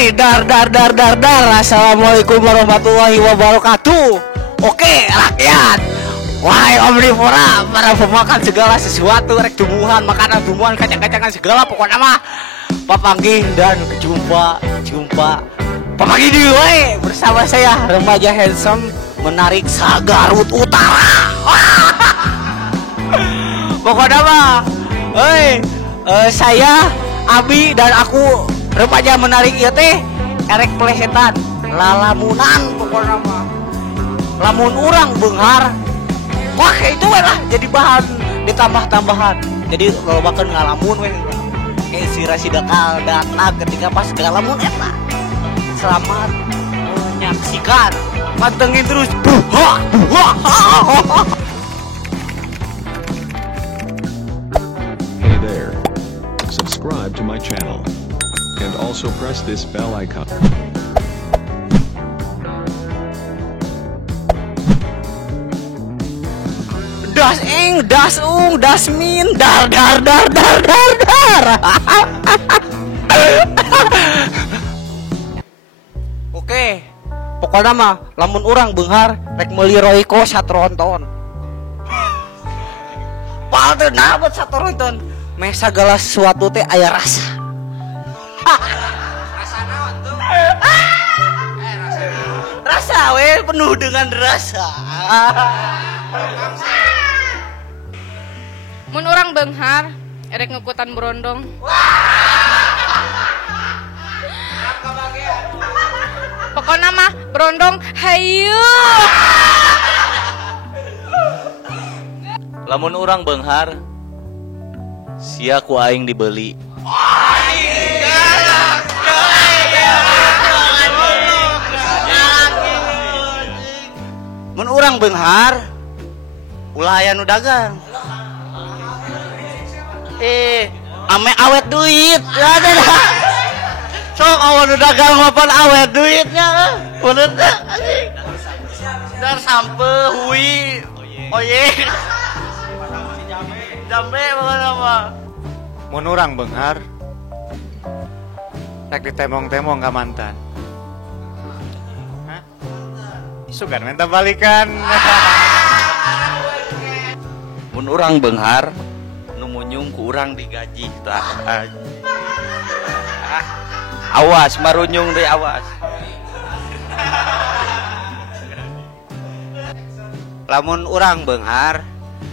Dar. Assalamualaikum warahmatullahi wabarakatuh. Oke, rakyat. Wahai omnivora, para pemakan segala sesuatu, rek tumbuhan, makanan tumbuhan, kacang-kacangan segala, pokoknya mah papanggih dan jumpa. Papanggih deui bersama saya remaja handsome menarik Sagarut Utara. Pokoknya mah, saya Abi dan aku remaja menarik ieu teh erek plesetan, lalamunan pokoknya mah. Lamun urang beunghar, wah itu lah jadi bahan ditambah-tambahan. Jadi lobakeun ngalamun we. Kayak si Rasida Kaldatna ketika pas ngalamun eta. Selamat menyaksikan. Pantengin terus. Hey there. Subscribe to my channel. And also press this bell icon. Das min, dar. Oke, pokoknya mah lamun urang beunghar rek meuli Royco satronton. Palteu nabat satronton. Meh sagala sesuatu teh aya rasa. Rasa naon tuh? Rasa we penuh dengan rasa. Mun urang beunghar erek ngekutan berondong. Pokoknya mah berondong hayu. Lamun urang beunghar sia ku aing dibeli. Mun urang beunghar ulah aya nu dagang. Ame awet duit. Sok awan nu dagang mapan awet duitnya. Bener teh anjing. Dar sampe hui. Oye. Jambe pokona mah. Mun urang beunghar rek ditemong-temong ka mantan. Hah? Sugan minta balikan. Mun urang beunghar nu munyung ku urang digaji tah. Awas marunyung deui awas. Lamun urang beunghar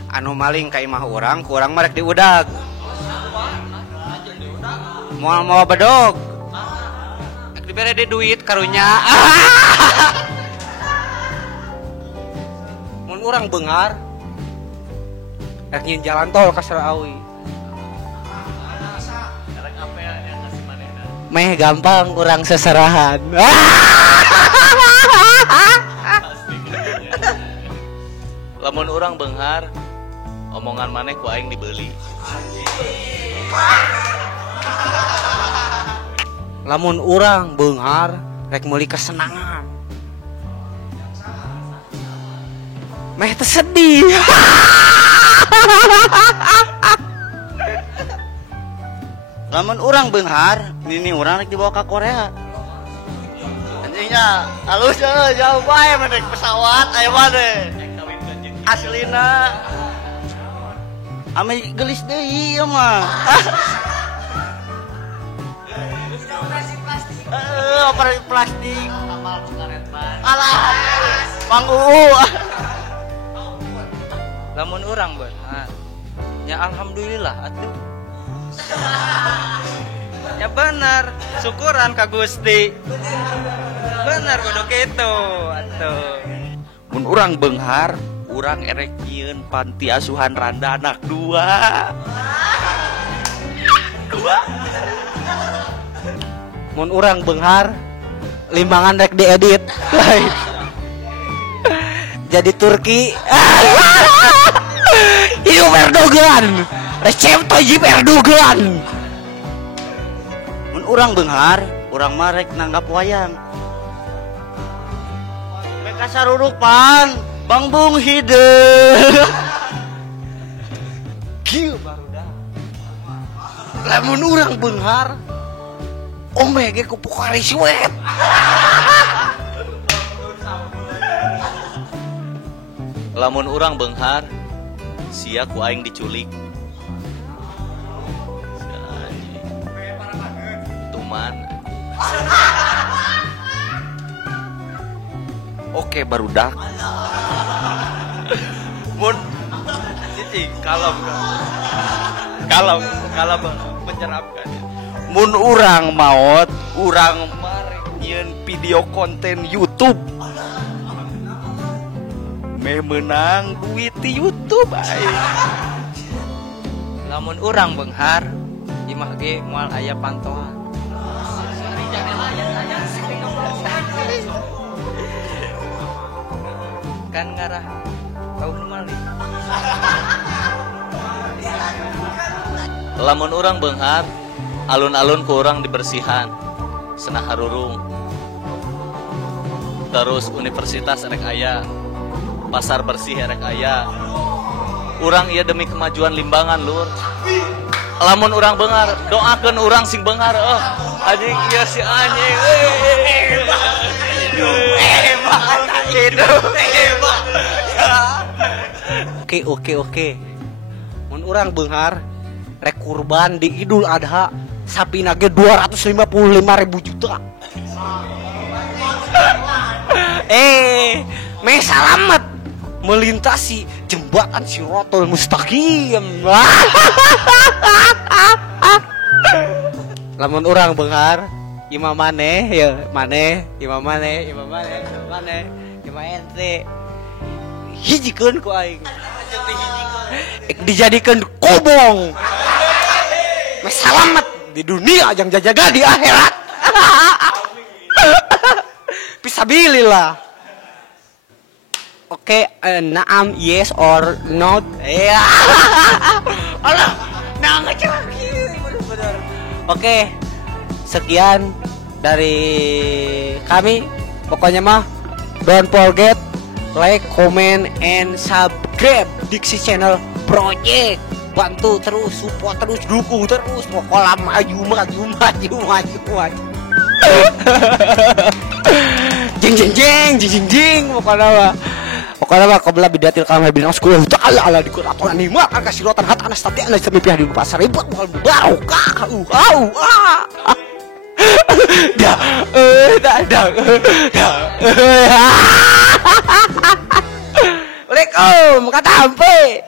anu maling ka imah urang, ku urang mah rek diudag. Moal bedog. Rek dibere di duit karunya. Mun urang beunghar rek nyin jalan tol ka Sarawi. Meh gampang urang seserahan. Lamun urang beunghar omongan maneh ku aing dibeli. Lamun urang beunghar rek meuli kesenangan. Meh teu sedih. Lamun urang beunghar, nini urang rek dibawa ka Korea. Anjingnya halus jauh bae mendek pesawat aya mah deh. Aslina ame gelis deui ieu mah. Operasi plastik. Amal karet ban. Alah. Mang Uu. Lamun urang beunghar nya alhamdulillah atuh. Ya bener, syukuran ka Gusti. Bener kudu kitu atuh. Mun urang beunghar, urang erek nyieun panti asuhan randa anak 2. Mun urang beunghar, limbangan rek diedit. Jadi Turki. Hidup Erdogan. Recep Tayyip Erdogan. Mun urang beunghar, urang mah rek nanggap wayang. Mereka sarurupan, Bang Bung hideung. Kieu barudak. Lamun urang beunghar, omege ku Pokari Sweat. Lamun urang beunghar sia ku aing diculik. Tuman. Oke barudak. Mun cicing kalem. Kalem mencerapkan. Mun urang maot, urang marek nyieun video konten YouTube. Menang duit di YouTube aing. Lamun urang beunghar imah ge moal aya pantoan. Kan ngarah tahu mali. Lamun urang beunghar, alun-alun ku urang dibersihan. Cenah harurung. Terus universitas erek aya. Pasar bersih erek aya. Urang ieu demi kemajuan Limbangan, Lur. Lamun urang beunghar, doakeun urang sing beunghar. Anjing ieu si anjing. Oke. Mun urang beunghar rek kurban di Idul Adha sapina ge 255.000 juta. Me salamet melintasi jembatan Sirotol Mustaqim. Lamun urang beunghar imam maneh ya imam ente hijikeun ku aing dijadikeun kobong me salamet di dunia jeung jajaga di akhirat. Fisabilillah. Oke, naam, yes or not. Ya. Allah, nah ngecerah bener-bener. Oke, sekian dari kami. Pokoknya mah don't forget like, comment, and subscribe Diksi Channel Project. Bantu terus, support terus, dukung terus. Pokoknya maju. Jing. Pokoknya mah qabla bidatil kalam bin asqul ta'ala ala dikuratan nikmat angka sirotan hat anas tapi anas demi pihak di pasar ribu wal barokah. Waalaikumsalam kata ampe.